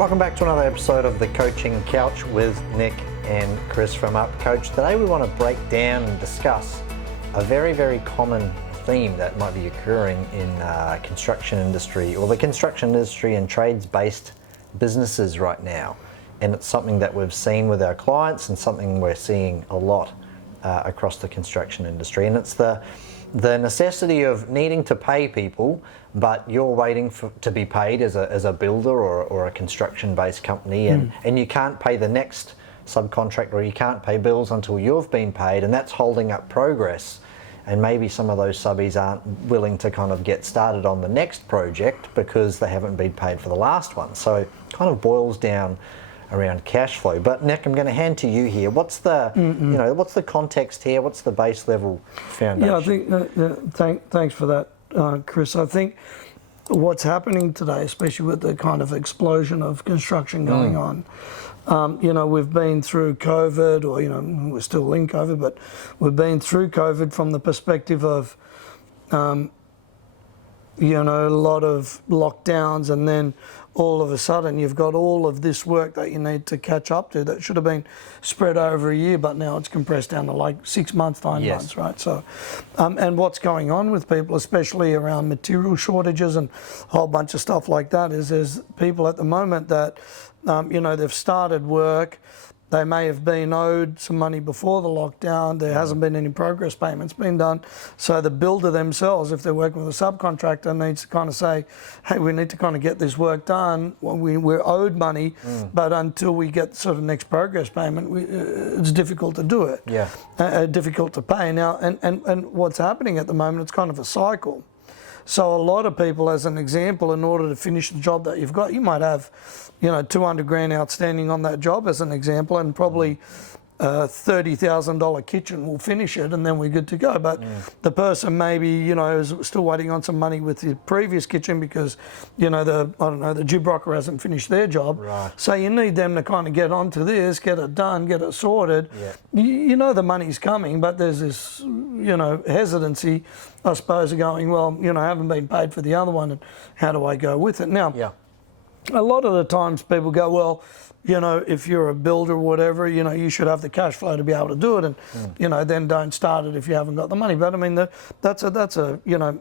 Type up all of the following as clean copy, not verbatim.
Welcome back to another episode of the Coaching Couch with Nick and Chris from Up Coach. Today we want to break down and discuss a very, very common theme that might be occurring in construction industry or the construction industry and trades-based businesses right now. And it's something that we've seen with our clients and something we're seeing a lot across the construction industry. And it's the necessity of needing to pay people, but you're waiting to be paid as a builder or a construction-based company, and you can't pay the next subcontractor, or you can't pay bills until you've been paid, and that's holding up progress. And maybe some of those subbies aren't willing to kind of get started on the next project because they haven't been paid for the last one. So it kind of boils down around cash flow. But Nick, I'm going to hand to you here. What's the what's the context here? What's the base level foundation? Yeah, I think thanks for that, Chris. I think what's happening today, especially with the kind of explosion of construction going on, we've been through COVID, or we're still in COVID, but we've been through COVID from the perspective of a lot of lockdowns, and then all of a sudden you've got all of this work that you need to catch up to that should have been spread over a year, but now it's compressed down to like 6 months, 9 months, right? So, and what's going on with people, especially around material shortages and a whole bunch of stuff like that, is there's people at the moment that, they've started work. They may have been owed some money before the lockdown. There hasn't been any progress payments being done. So the builder themselves, if they're working with a subcontractor, needs to kind of say, hey, we need to kind of get this work done. Well, we're owed money, but until we get sort of next progress payment, it's difficult to do it. Yeah. Difficult to pay. Now, and what's happening at the moment, it's kind of a cycle. So a lot of people, as an example, in order to finish the job that you've got, you might have, $200,000 outstanding on that job as an example, and probably $30,000 kitchen will finish it, and then we're good to go. But the person maybe, is still waiting on some money with the previous kitchen because, the Gibrocker hasn't finished their job. Right. So you need them to kind of get onto this, get it done, get it sorted. Yeah. The money's coming, but there's this, hesitancy, I suppose, of going, well, I haven't been paid for the other one, and how do I go with it? Now, a lot of the times people go, well, if you're a builder or whatever, you should have the cash flow to be able to do it, and then don't start it if you haven't got the money. But I mean, that's a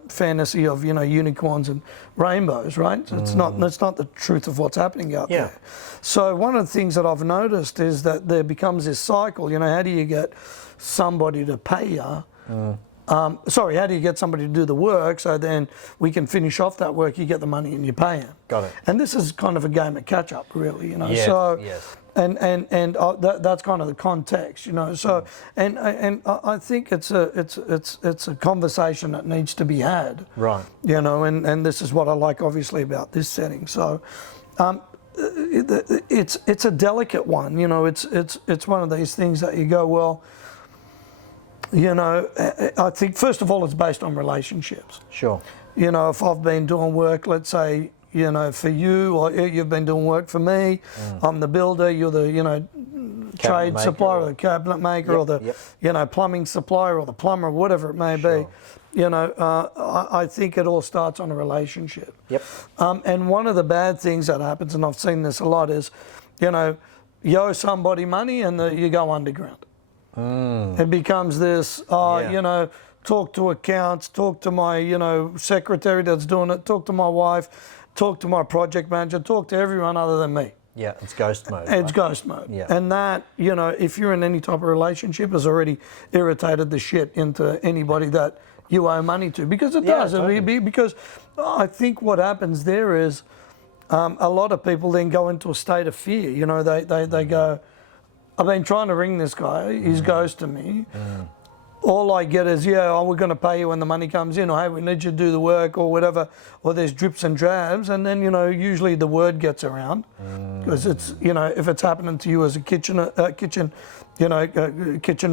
fantasy of unicorns and rainbows, right? It's not the truth of what's happening out there. So one of the things that I've noticed is that there becomes this cycle. How do you get somebody to pay you? How do you get somebody to do the work so then we can finish off that work, you get the money and you pay them? Got it. And this is kind of a game of catch up, really, Yes, so yes. And that's kind of the context, So and I think it's a conversation that needs to be had, right? And this is what I like, obviously, about this setting. So it's a delicate one, It's one of these things that you go, well, I think first of all it's based on relationships. Sure. If I've been doing work, let's say, for you, or you've been doing work for me, I'm the builder, you're the, trade supplier, or the cabinet maker, or the, plumbing supplier, or the plumber, whatever it may be. I think it all starts on a relationship. Yep. And one of the bad things that happens, and I've seen this a lot, is, you owe somebody money and you go underground. It becomes this, talk to accounts, talk to my, secretary that's doing it, talk to my wife, talk to my project manager, talk to everyone other than me. Yeah, it's ghost mode. It's ghost mode. Yeah. And that, if you're in any type of relationship, has already irritated the shit into anybody that you owe money to. Because it does. Totally. Because I think what happens there is a lot of people then go into a state of fear. They go, I've been trying to ring this guy, he's ghosting me. All I get is, we're going to pay you when the money comes in, or hey, we need you to do the work, or whatever, or there's drips and drabs, and then, usually the word gets around, because it's, if it's happening to you as a kitchen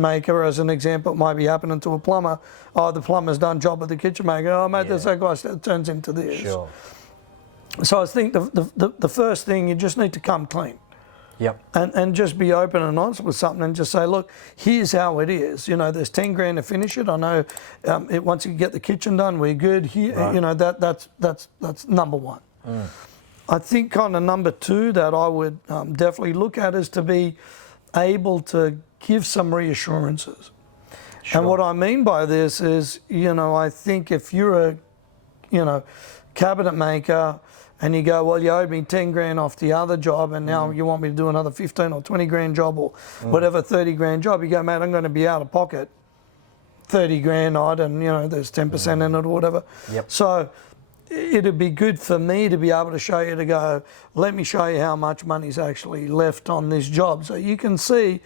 maker, as an example, it might be happening to a plumber. Oh, the plumber's done job with the kitchen maker. Oh, mate, that's that guy turns into this. Sure. So I think the first thing, you just need to come clean. Yep. And just be open and honest with something, and just say, look, here's how it is. There's 10 grand to finish it. I know once you get the kitchen done, we're good. Here, right. That's number one. I think kind of number two that I would definitely look at is to be able to give some reassurances. Sure. And what I mean by this is, I think if you're a, cabinet maker and you go, well, you owed me 10 grand off the other job and now you want me to do another 15 or 20 grand job or whatever 30 grand job, you go, mate, I'm going to be out of pocket 30 grand odd and, there's 10% in it or whatever. Yep. So it'd be good for me to be able to show you to go, let me show you how much money's actually left on this job. So you can see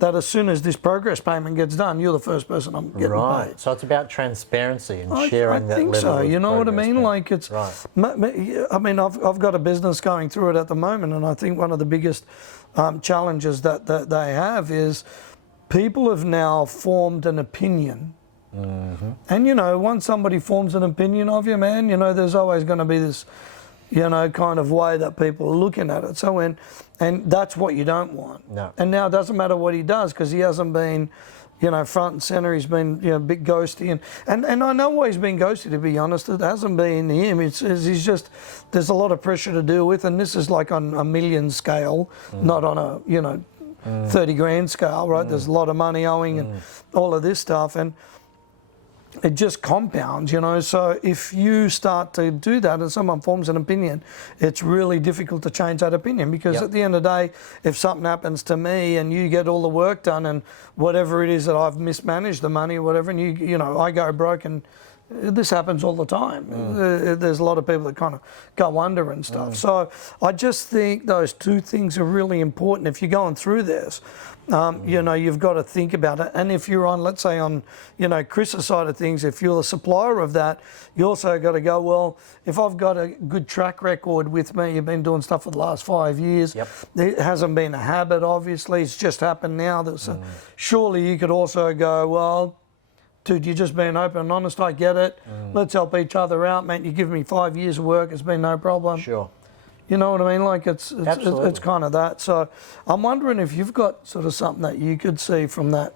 that as soon as this progress payment gets done, you're the first person I'm getting paid. So it's about transparency and sharing that level. I think so. You know what I mean? Payment. Like it's, right. I mean, I've got a business going through it at the moment, and I think one of the biggest challenges that they have is people have now formed an opinion. Mm-hmm. And, once somebody forms an opinion of you, man, there's always going to be this, kind of way that people are looking at it. So and that's what you don't want. No. And now it doesn't matter what he does because he hasn't been, front and centre. He's been, a bit ghosty. And I know why he's been ghosty, to be honest. It hasn't been him. He's just, there's a lot of pressure to deal with. And this is like on a million scale, not on a, 30 grand scale, right? There's a lot of money owing and all of this stuff. And it just compounds, So if you start to do that and someone forms an opinion, it's really difficult to change that opinion because at the end of the day, if something happens to me and you get all the work done and whatever it is that I've mismanaged the money or whatever, and I go broke and this happens all the time. There's a lot of people that kind of go under and stuff. So I just think those two things are really important. If you're going through this, you've got to think about it. And if you're on, let's say on, Chris's side of things, if you're the supplier of that, you also got to go, well, if I've got a good track record with me, you've been doing stuff for the last 5 years. Yep. It hasn't been a habit, obviously. It's just happened now. Surely you could also go, well, dude, you're just being open and honest. I get it. Let's help each other out, mate. You give me 5 years of work. It's been no problem. Sure. You know what I mean? Like it's Absolutely. kind of that. So I'm wondering if you've got sort of something that you could see from that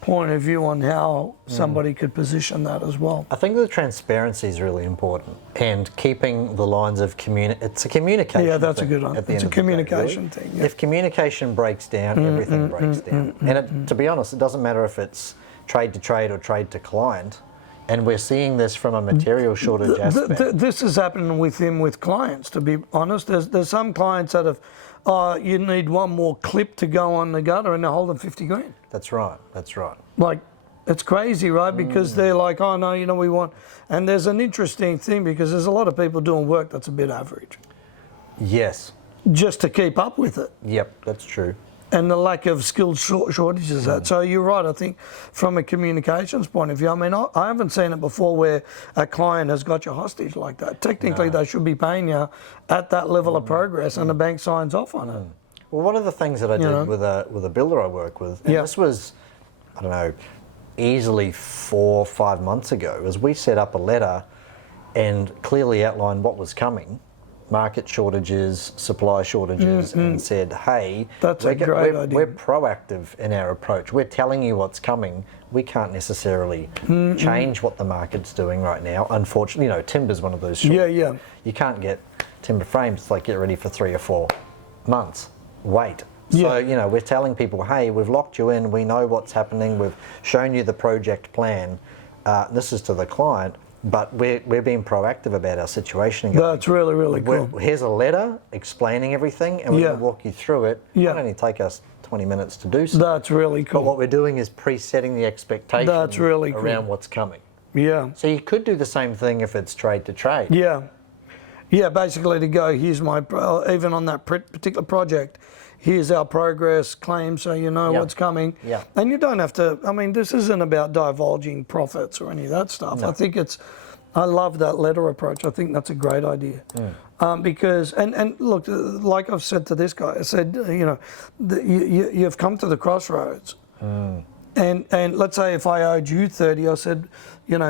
point of view on how somebody could position that as well. I think the transparency is really important and keeping the lines of it's a communication. Yeah, that's thing a good one. It's a communication thing. Yeah. If communication breaks down, everything breaks down. And to be honest, it doesn't matter if it's trade to trade or trade to client. And we're seeing this from a material shortage aspect. This is happening with clients, to be honest. There's some clients that have, you need one more clip to go on the gutter and they're holding 50 grand. That's right. Like, it's crazy, right? Because they're like, oh no, we want, and there's an interesting thing because there's a lot of people doing work that's a bit average. Yes. Just to keep up with it. Yep, that's true. And the lack of skilled shortages that. So you're right, I think from a communications point of view, I mean, I haven't seen it before where a client has got you hostage like that. Technically, they should be paying you at that level of progress and the bank signs off on it. Well, one of the things that I did with a builder I work with, and this was, I don't know, easily 4 or 5 months ago, is we set up a letter and clearly outlined what was coming. Market shortages, supply shortages, and said, hey, that's a great idea. We're proactive in our approach. We're telling you what's coming. We can't necessarily change what the market's doing right now. Unfortunately, timber's one of those shortages. Yeah. You can't get timber frames. It's like get ready for 3 or 4 months. Wait. So, we're telling people, hey, we've locked you in. We know what's happening. We've shown you the project plan. This is to the client. But we're being proactive about our situation. That's really, really cool. Here's a letter explaining everything, and we're going to walk you through it. It might only take us 20 minutes to do so. That's really cool. But what we're doing is pre-setting the expectation That's really cool. around what's coming. Yeah. So you could do the same thing if it's trade to trade. Yeah, basically to go, here's my, even on that particular project, here's our progress claim so you know what's coming. Yeah. And you don't have to, I mean, this isn't about divulging profits or any of that stuff. No. I think I love that letter approach. I think that's a great idea. Because, and look, like I've said to this guy, I said, you've come to the crossroads. And let's say if I owed you 30, I said,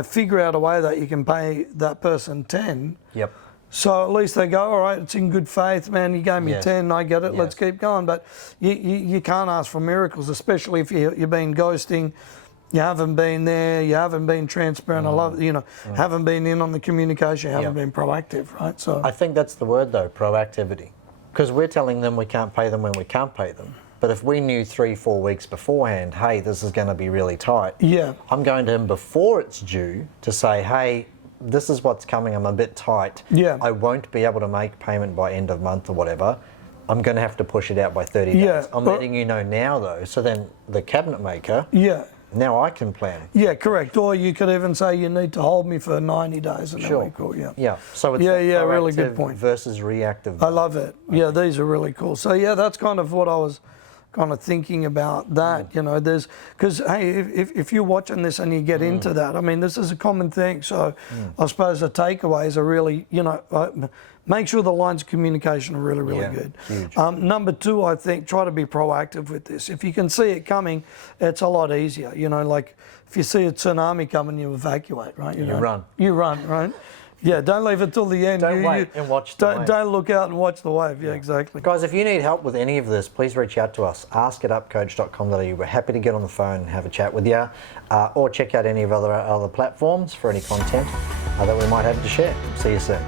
figure out a way that you can pay that person 10. Yep. So at least they go, all right, it's in good faith, man. You gave me 10, I get it, let's keep going. But you can't ask for miracles, especially if you've been ghosting You haven't been there. You haven't been transparent. I love, haven't been in on the communication. Haven't been proactive, right? So I think that's the word though, proactivity, because we're telling them we can't pay them when we can't pay them. But if we knew 3-4 weeks beforehand, hey, this is going to be really tight. Yeah. I'm going to him before it's due to say, hey, this is what's coming. I'm a bit tight. Yeah. I won't be able to make payment by end of month or whatever. I'm going to have to push it out by 30 days. Yeah. I'm letting you know now though. So then the cabinet maker. Yeah. Now I can plan. Yeah, correct. Or you could even say you need to hold me for 90 days and Sure. then we call. Yeah. Yeah. So it's really good point. Versus reactive. I love it. Okay. Yeah, these are really cool. So yeah, that's kind of what I was kind of thinking about that. There's, because hey, if you're watching this and you get into that, I mean, this is a common thing. So I suppose the takeaways are really, make sure the lines of communication are really, really good. Huge. Number two, I think, try to be proactive with this. If you can see it coming, it's a lot easier. Like if you see a tsunami coming, you evacuate, right? You run. You run, right? Yeah, don't leave it till the end. Don't wait and watch the wave. Don't look out and watch the wave. Yeah, exactly. Guys, if you need help with any of this, please reach out to us. askitupcoach.com.au. We're happy to get on the phone and have a chat with you. Or check out any of our other platforms for any content that we might have to share. See you soon.